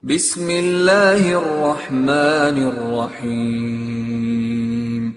Bismillahirrahmanirrahim.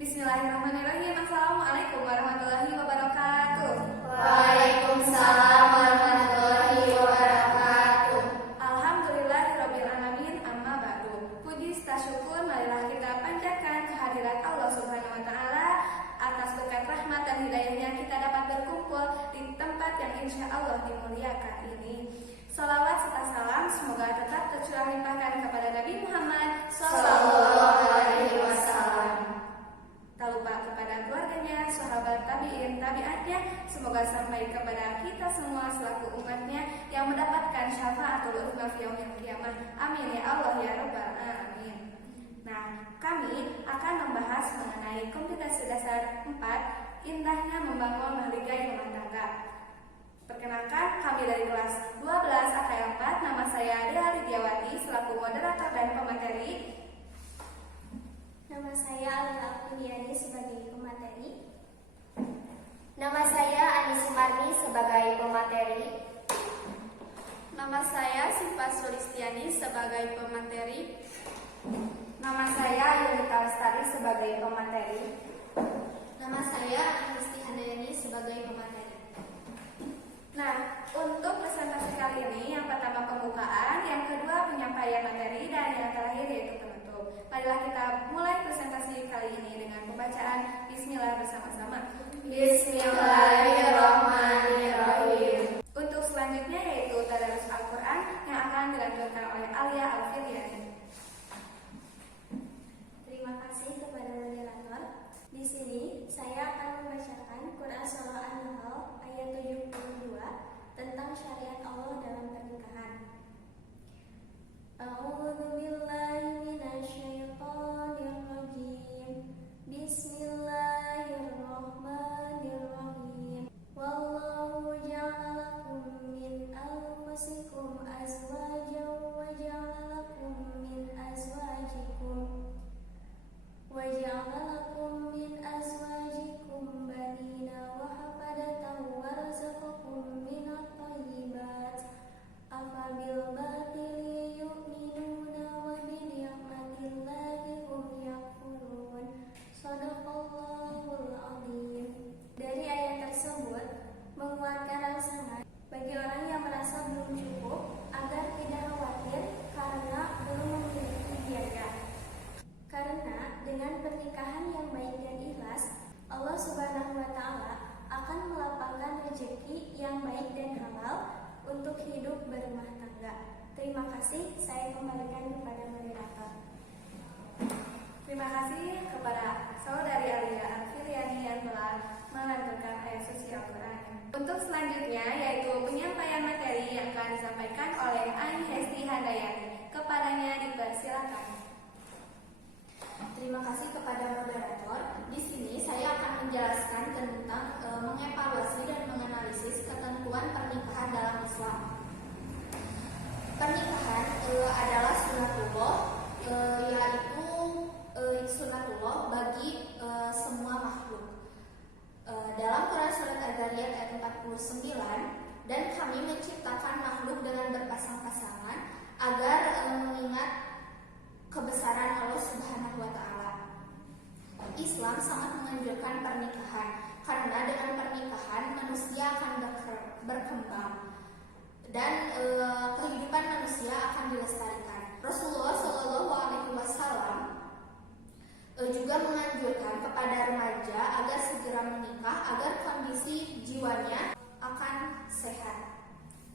Bismillahirrahmanirrahim. Assalamualaikum warahmatullahi wabarakatuh. Waalaikumsalam warahmatullahi wabarakatuh. Alhamdulillahirabbil alamin, amma ba'du. Puji serta syukur marilah kita panjatkan kehadirat Allah Subhanahu wa taala atas berkat rahmat dan hidayahnya kita dapat berkumpul di tempat yang insya Allah dimuliakan ini. Salawat serta salam semoga tetap tercurah limpahkan kepada Nabi Muhammad Sallallahu alaihi wasallam. Tak lupa kepada keluarganya, sahabat tabi'in, tabi'atnya, semoga sampai kepada kita semua selaku umatnya yang mendapatkan syafaatul uzma fi yaumil qiyamah. Amin ya Allah ya rabbal alamin. Nah, kami akan membahas mengenai kompetensi dasar 4, indahnya membangun mahligai rumah tangga. Perkenalkan, kami dari kelas 12 AKL 4, nama saya Dea Lidiawati selaku moderator dan pemateri. Nama saya Alila Akuliani sebagai pemateri. Nama saya Ani Sumarni sebagai pemateri. Nama saya Siva Sulistiani sebagai pemateri. Nama saya Yunita Lestari sebagai pemateri. Nama saya Agusti Handayani sebagai pemateri. Nah, untuk presentasi kali ini yang pertama pembukaan, yang kedua penyampaian materi, dan yang terakhir yaitu penutup. Marilah kita mulai presentasi kali ini dengan pembacaan Bismillah bersama-sama. Bismillahirrahmanirrahim. Untuk selanjutnya yaitu tadarus Al-Quran yang akan dilanjutkan oleh Alia Alfiriani. Terima kasih kepada moderator. Di sini saya akan membacakan Quran Surah An-Nahl ayat 72 tentang syariat Allah dalam pernikahan. A'udzubillahi minasyaitonirrajim. Bismillahirrahmanirrahim. Wallahu ja'ala lakum min anfusikum azwajan wa ja'ala lakum min azwajikum banina wa hafadatan wa razaqakum minat thayyibat afabil batili yu'minuna wa bi ni'matillahi hum yakfurun. Shadaqallahul azim. Dari ayat tersebut menguatkan rangsangan bagi orang yang merasa belum cukup agar tidak khawatir karena belum memiliki biaya. Karena dengan pernikahan yang baik dan ikhlas, Allah Subhanahu wa taala akan melapangkan rezeki yang baik dan halal untuk hidup berumah tangga. Terima kasih, saya kembalikan kepada moderator. Terima kasih kepada saudari Alia Alfiriani yang telah melanjutkan ayat suci Al-Quran. Untuk selanjutnya yaitu penyampaian materi yang akan disampaikan oleh Ani Hesti Handayani. Kepadanya dipersilakan. Terima kasih kepada moderator. Di sini saya akan menjelaskan tentang mengevaluasi dan menganalisis ketentuan pernikahan dalam Islam. Pernikahan adalah sunatullah, yaitu sunatullah bagi semua makhluk. Dalam Quran Surat Az-Zariyat ayat 49, dan kami menciptakan makhluk dengan berpasang-pasangan agar mengingat kebesaran Allah Subhanahu wa taala. Islam sangat menganjurkan pernikahan karena dengan pernikahan manusia akan berkembang dan kehidupan manusia akan dilestarikan. Rasulullah Shallallahu alaihi wasallam juga menganjurkan kepada remaja agar segera menikah agar kondisi jiwanya akan sehat.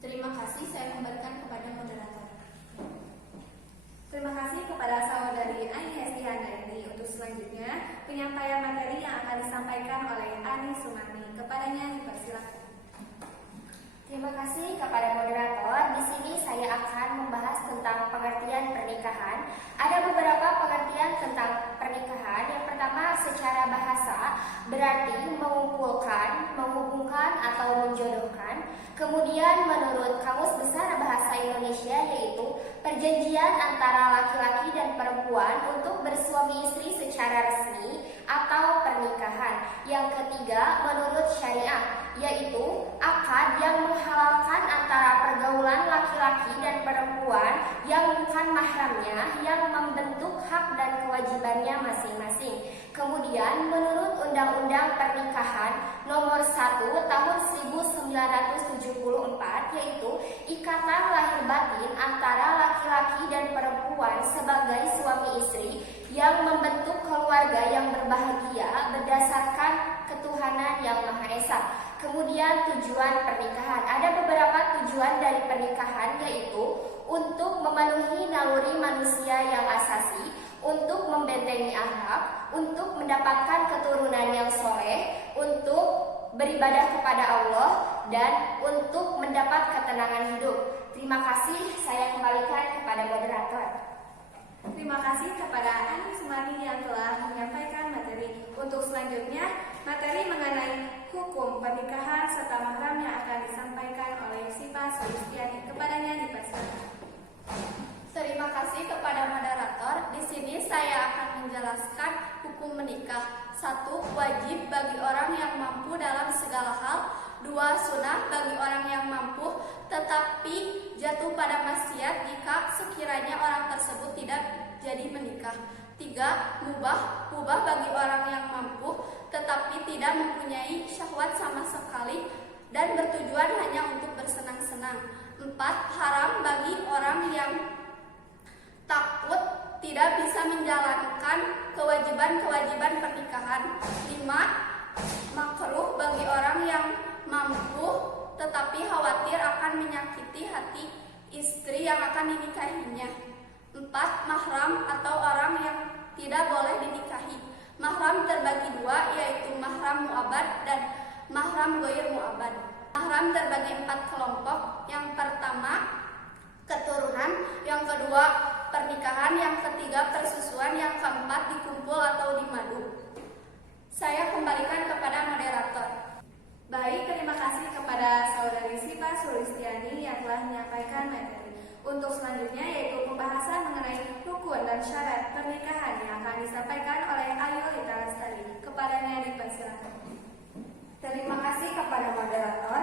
Terima kasih, saya kembalikan kepada moderator. Terima kasih kepada saudari Ani Hesti Handayani. Untuk selanjutnya penyampaian materi yang akan disampaikan oleh Ani Sumarni. Kepadanya dipersilakan. Terima kasih kepada moderator. Di sini saya akan membahas tentang pengertian pernikahan. Ada beberapa pengertian tentang pernikahan. Yang pertama, secara bahasa berarti mengumpulkan, menghubungkan atau menjodohkan. Kemudian menurut Kamus Besar Bahasa Indonesia yaitu perjanjian antara laki-laki dan perempuan untuk bersuami istri secara resmi atau pernikahan. Yang ketiga, menurut syariah yaitu akad Ahad yang menghalalkan antara pergaulan laki-laki dan perempuan yang bukan mahramnya yang membentuk hak dan kewajibannya masing-masing. Kemudian menurut Undang-Undang Pernikahan Nomor 1 Tahun 1974, yaitu ikatan lahir batin antara laki-laki dan perempuan sebagai suami istri yang membentuk keluarga yang berbahagia berdasarkan ketuhanan yang Maha Esa. Kemudian tujuan pernikahan. Ada beberapa tujuan dari pernikahan, yaitu untuk memenuhi naluri manusia yang asasi, untuk membentengi akhlak, untuk mendapatkan keturunan yang soleh, untuk beribadah kepada Allah, dan untuk mendapat ketenangan hidup. Terima kasih, saya kembalikan kepada moderator. Terima kasih kepada Ani Sumani yang telah menyampaikan materi. Untuk selanjutnya, materi mengenai hukum pernikahan serta mahram yang akan disampaikan oleh Sipa Sulistiani. Kepadanya dipersilakan. Terima kasih kepada moderator. Di sini saya akan menjelaskan hukum menikah. 1. Wajib bagi orang yang mampu dalam segala hal. 2. Sunnah bagi orang yang mampu, tetapi jatuh pada maksiat jika sekiranya orang tersebut tidak jadi menikah. 3. Mubah bagi orang yang mampu, tetapi tidak mempunyai syahwat sama sekali dan bertujuan hanya untuk bersenang-senang. 4. Haram bagi orang yang takut tidak bisa menjalankan kewajiban-kewajiban pernikahan. 5. Makruh bagi orang yang mampu tetapi khawatir akan menyakiti hati istri yang akan dinikahinya. 4. Mahram atau orang yang tidak boleh dinikahi. Mahram terbagi dua, yaitu mahram mu'abad dan mahram ghair mu'abad. Mahram terbagi 4 kelompok. Yang pertama, keturunan. Yang kedua, pernikahan. Yang ketiga, persusuan. Yang keempat, dikumpul atau dimadu. Saya kembalikan kepada moderator. Baik, terima kasih kepada Saudari Sipa Sulistiani yang telah menyampaikan materi. Untuk selanjutnya yaitu pembahasan mengenai rukun dan syarat pernikahan yang akan disampaikan oleh Ayu Lita Lestari. Kepadanya dipersilakan. Terima kasih kepada moderator.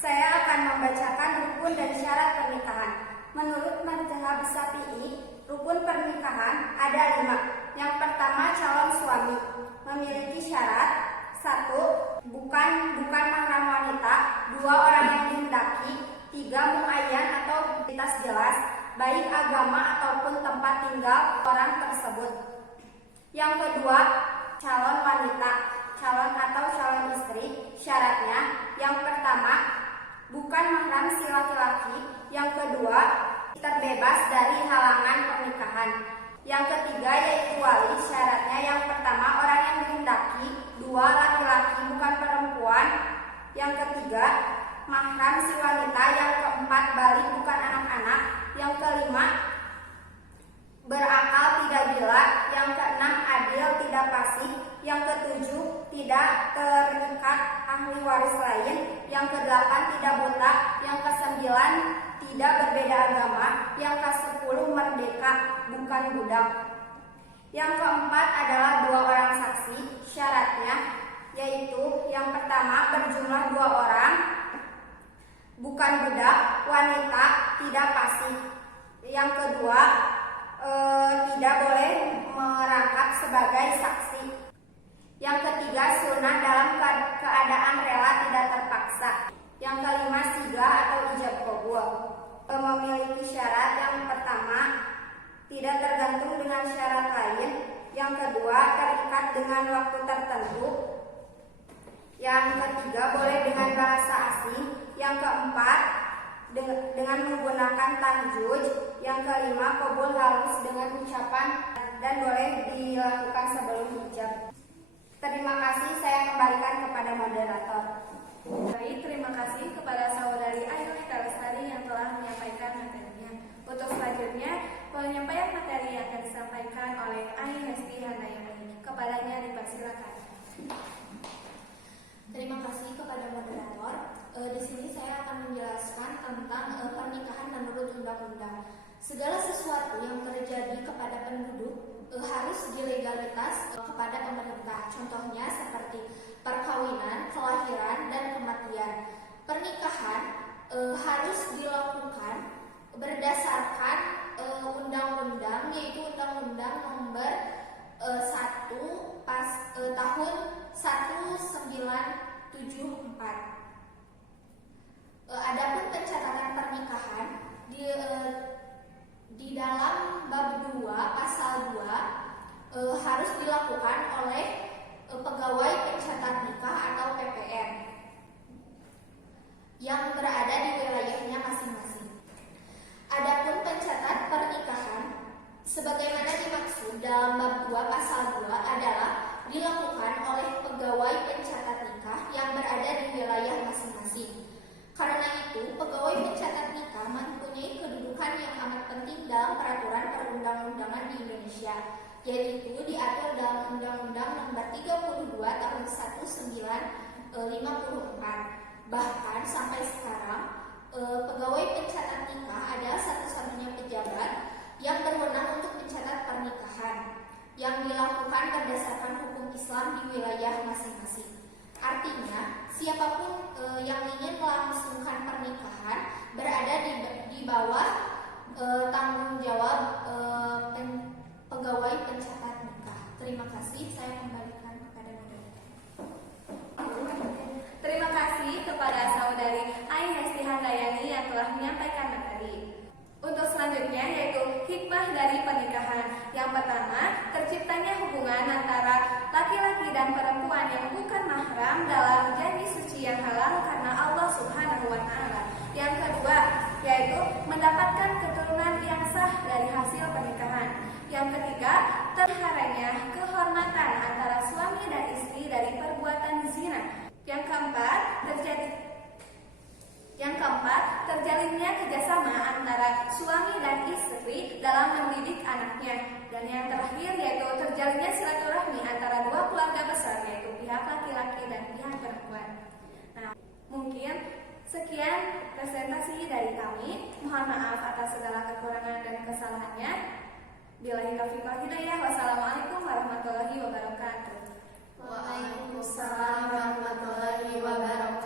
Saya akan membacakan rukun dan syarat pernikahan. Menurut Madhhab Syafi'i, rukun pernikahan ada 5. Yang pertama, calon suami memiliki syarat: 1. Bukan mahram wanita. 2. Orang yang dihendaki. 3. Muayyan atau identitas jelas, baik agama ataupun tempat tinggal orang tersebut. Yang kedua, calon wanita, calon atau calon istri. Syaratnya: yang pertama, bukan mahram si laki-laki. Yang kedua, terbebas dari halangan pernikahan. Yang ketiga yaitu wali. Syaratnya: yang pertama, orang yang dihendaki. 2. Laki-laki bukan perempuan. Yang ketiga, mahram si wanita. Yang keempat, balik bukan anak-anak. Yang kelima, berakal tidak gila. Yang keenam, adil tidak fasik. Yang ketujuh, tidak terikat ahli waris lain. Yang kedelapan, tidak buta. Yang kesembilan, tidak berbeda agama. Yang ke-10, merdeka bukan budak. Yang keempat adalah 2 orang saksi. Syaratnya yaitu: yang pertama, berjumlah 2 orang, bukan budak, wanita, tidak fasik. Yang kedua, tidak boleh merangkap sebagai saksi. Yang ketiga, sunnah dalam keadaan rela, tidak terpaksa. Yang kelima, sigah atau ijab qabul. Memiliki syarat: yang pertama, tidak tergantung dengan syarat lain. Yang kedua, terikat dengan waktu tertentu. Yang ketiga, boleh dengan bahasa asing. Yang keempat, dengan menggunakan tahajud. Yang kelima, qabul halus dengan ucapan dan boleh dilakukan sebelum hijab. Terima kasih, saya kembalikan kepada moderator. Baik, terima kasih kepada Saudari Ayu Lita Lestari yang telah menyampaikan materinya. Untuk selanjutnya, penyampaian materi yang akan disampaikan oleh Ani Hesti Handayani. Kepadanya dipersilakan. Terima kasih kepada moderator. Di sini saya akan menjelaskan tentang pernikahan menurut undang-undang. Segala sesuatu yang terjadi kepada penduduk harus dilegalitas kepada pemerintah. Contohnya seperti perkawinan, kelahiran, dan kematian. 32 tahun 1954. Bahkan sampai sekarang pegawai pencatat nikah adalah satu-satunya pejabat yang berwenang untuk mencatat pernikahan yang dilakukan berdasarkan hukum Islam di wilayah masing-masing. Artinya, siapapun yang ingin melangsungkan pernikahan berada di bawah tanggung jawab pegawai pencatat nikah. Terima kasih, saya kembalikan kepada moderator. Terima kasih kepada saudari Ai Hesti Handayani yang telah menyampaikan materi. Untuk selanjutnya yaitu hikmah dari pernikahan. Yang pertama, terciptanya hubungan antara laki-laki dan perempuan yang bukan mahram dalam janji suci yang halal karena Allah Subhanahu wa Ta'ala. Yang kedua, yaitu mendapatkan keturunan yang sah dari hasil pernikahan. Yang ketiga, terharanya kehormatan antara suami dan istri dari perbuatan zina. Yang keempat, terjalinnya kerjasama antara suami dan istri dalam mendidik anaknya. Dan yang terakhir yaitu terjalinnya silaturahmi antara dua keluarga besar, yaitu pihak laki-laki dan pihak perempuan. Nah, mungkin sekian presentasi dari kami. Mohon maaf atas segala kekurangan dan kesalahannya. Billahi taufiq wal hidayah. Wassalamualaikum warahmatullahi wabarakatuh. Waalaikumsalam warahmatullahi wabarakatuh.